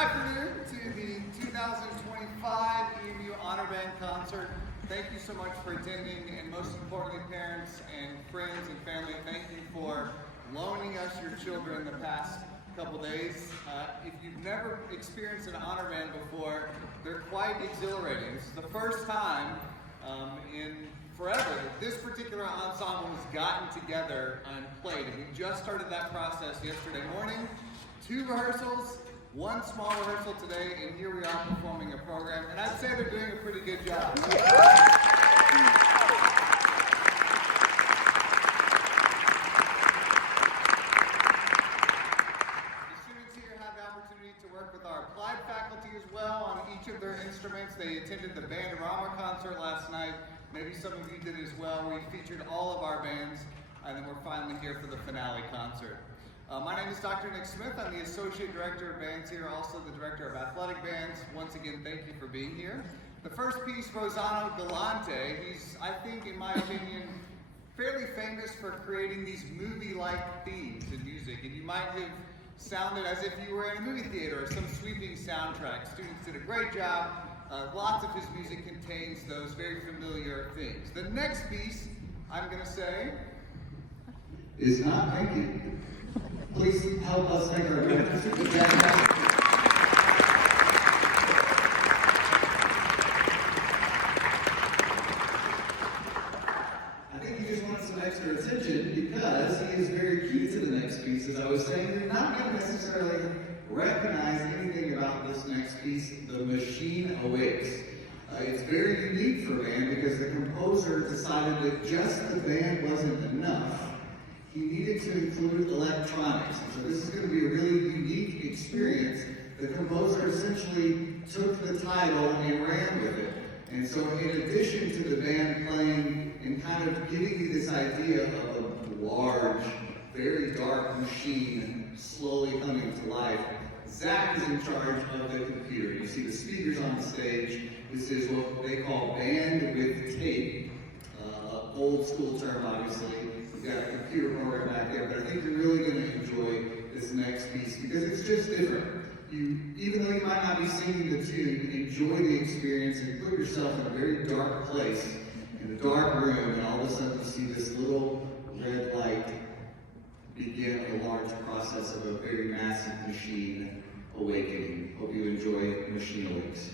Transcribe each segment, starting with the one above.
afternoon to the 2025 EMU Honor Band Concert. Thank you so much for attending, and most importantly, parents and friends and family, thank you for loaning us your children the past couple days. If you've never experienced an honor band before, they're quite exhilarating. This is the first time in forever that this particular ensemble has gotten together and played. And we just started that process yesterday morning. 2 rehearsals, 1 small rehearsal today, and here we are performing a program. And I'd say they're doing a pretty good job. The students here have the opportunity to work with our applied faculty as well on each of their instruments. They attended the Bandorama concert last night. Maybe some of you did as well. We featured all of our bands, and then we're finally here for the finale concert. My name is Dr. Nick Smith. I'm the Associate Director of Bands here, also the Director of Athletic Bands. Once again, thank you for being here. The first piece, Rosano Galante, he's, I think, in my opinion, fairly famous for creating these movie-like themes in music. And you might have sounded as if you were in a movie theater or some sweeping soundtrack. Students did a great job. Lots of his music contains those very familiar things. The next piece, I'm going to say, is not thank you. Please help us make our good. Extra attention because he is very key to the next piece. As I was saying, you're not going to necessarily recognize anything about this next piece, The Machine Awakes. It's very unique for a band because the composer decided that just the band wasn't enough. He needed to include electronics. So this is going to be a really unique experience. The composer essentially took the title and ran with it. And so in addition to the band playing and kind of giving you this idea of a large, very dark machine slowly coming to life, Zach is in charge of the computer. You see the speakers on the stage. This is what they call band with tape. Old school term, obviously. We've got a computer program back there, but I think you're really going to enjoy this next piece because it's just different. Even though you might not be singing the tune, enjoy the experience and put yourself in a very dark place, in a dark room, and all of a sudden you see this little red light begin a large process of a very massive machine awakening. Hope you enjoy Machine Awakes.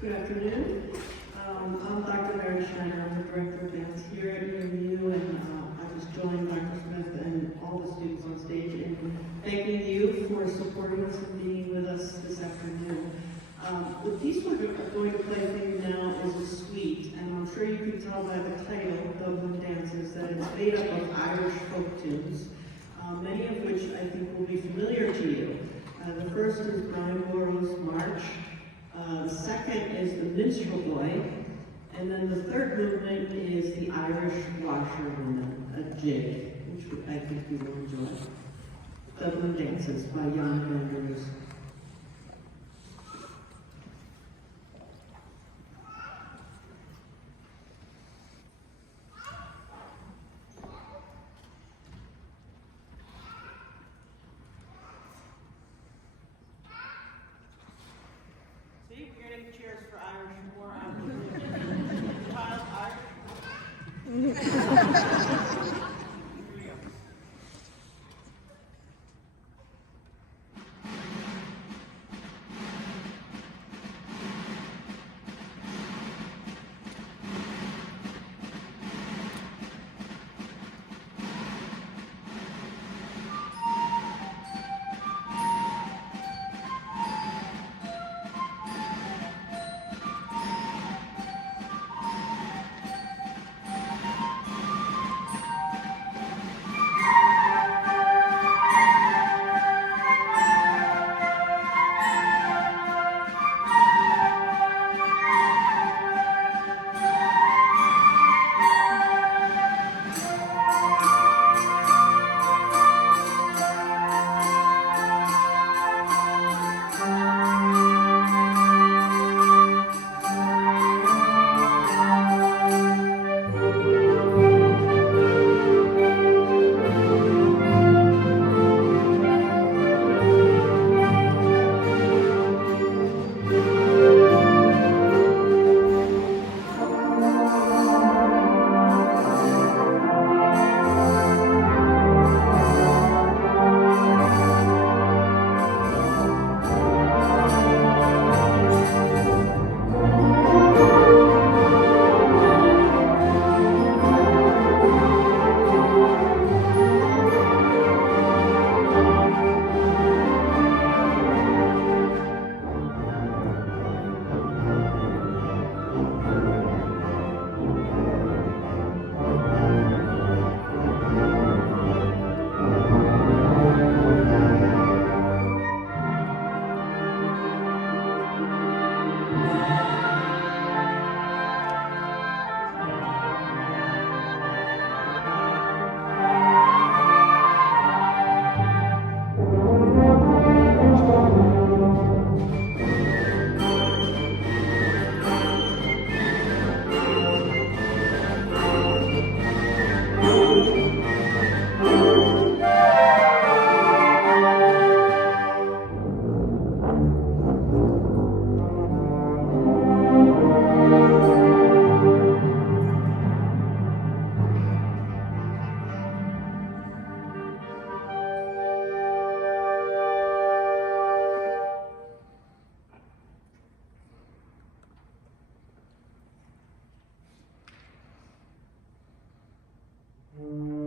Good afternoon. I'm Dr. Mary Schneider. I'm the Director of Dance here at EMU, and I just joined Dr. Smith and all the students on stage in thanking you for supporting us and being with us this afternoon. The piece we're going to play for you now is a suite, and I'm sure you can tell by the title, Dublin Dances, that it's made up of Irish folk tunes, many of which I think will be familiar to you. The first is Brian Borough's March. The second is the Minstrel Boy, and then the third movement is the Irish Washerwoman, a jig, which I think you will enjoy. Dublin Dances by Jan Vanders. Cheers for Irish more child Irish. Here we go. Thank you.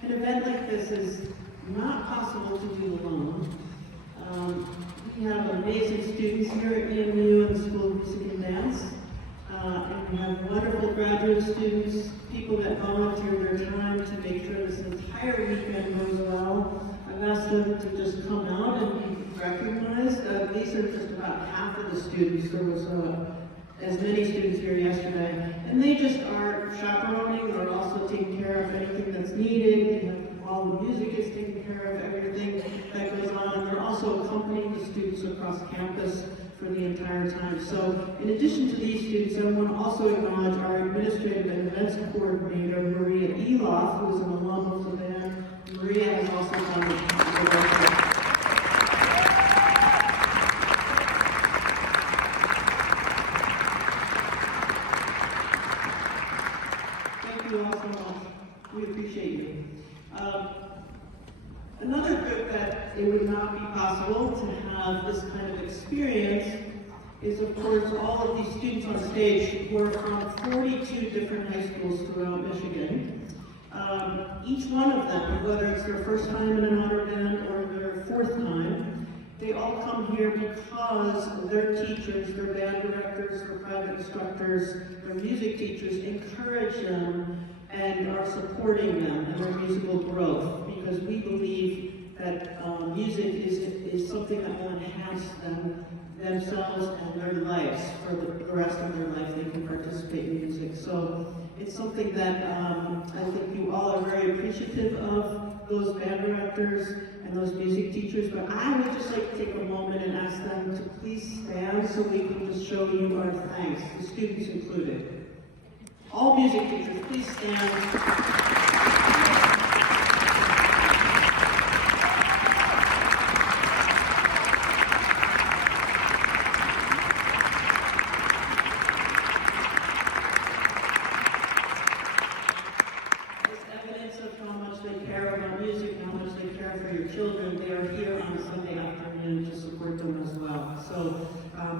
An event like this is not possible to do alone. We have amazing students here at EMU in the School of Music and Dance. And we have wonderful graduate students, people that volunteer their time to make sure this entire weekend goes well. I've asked them to just come out and be recognized. These are just about half of the students. There was as many students here yesterday. And they just are chaperoning. They're also taking care of anything that's needed. All the music is taken care of, everything that goes on. And they're also accompanying the students across campus for the entire time. So in addition to these students, I want to also acknowledge our administrative and events coordinator, Maria Eloff, who is an alum of the band. Maria has also done the work. Thank you all so much. We appreciate you. Another group that it would not be possible to have this kind of experience is, of course, all of these students on stage who are from 42 different high schools throughout Michigan. Each one of them, whether it's their first time in an honor band or their fourth time, they all come here because their teachers, their band directors, their private instructors, their music teachers encourage them and are supporting them in their musical growth, because we believe that music is something that will enhance themselves and their lives. For the rest of their life, they can participate in music. So it's something that I think you all are very appreciative of, those band directors and those music teachers. But I would just like to take a moment and ask them to please stand so we can just show you our thanks, the students included. All music teachers, please stand. Children, they are here on a Sunday afternoon to support them as well. So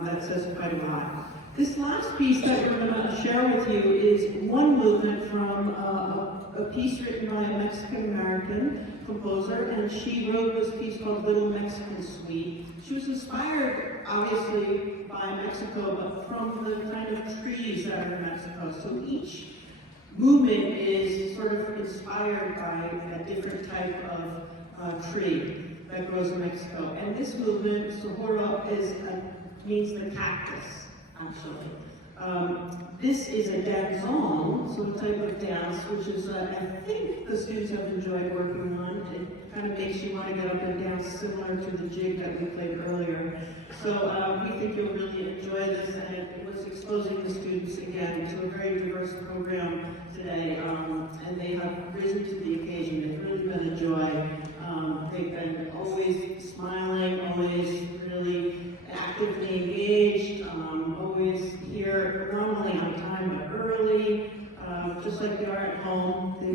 that says quite a lot. This last piece that we're going to share with you is one movement from a piece written by a Mexican-American composer, and she wrote this piece called Little Mexican Suite. She was inspired, obviously, by Mexico, but from the kind of trees that are in Mexico. So each movement is sort of inspired by a different type of tree that grows in Mexico. And this movement, Sahura, means the cactus, actually. This is a danzón, so a type of dance, which is, I think the students have enjoyed working on. It kind of makes you want to get up and dance, similar to the jig that we played earlier. So we think you'll really enjoy this, and it was exposing the students again to a very diverse program today. And they have risen to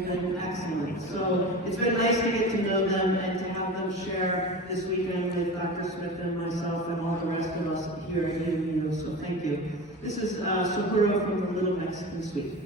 they've been excellent. So it's been nice to get to know them and to have them share this weekend with Dr. Smith and myself and all the rest of us here at EMU. So thank you. This is Socorro from the Little Mexican Suite.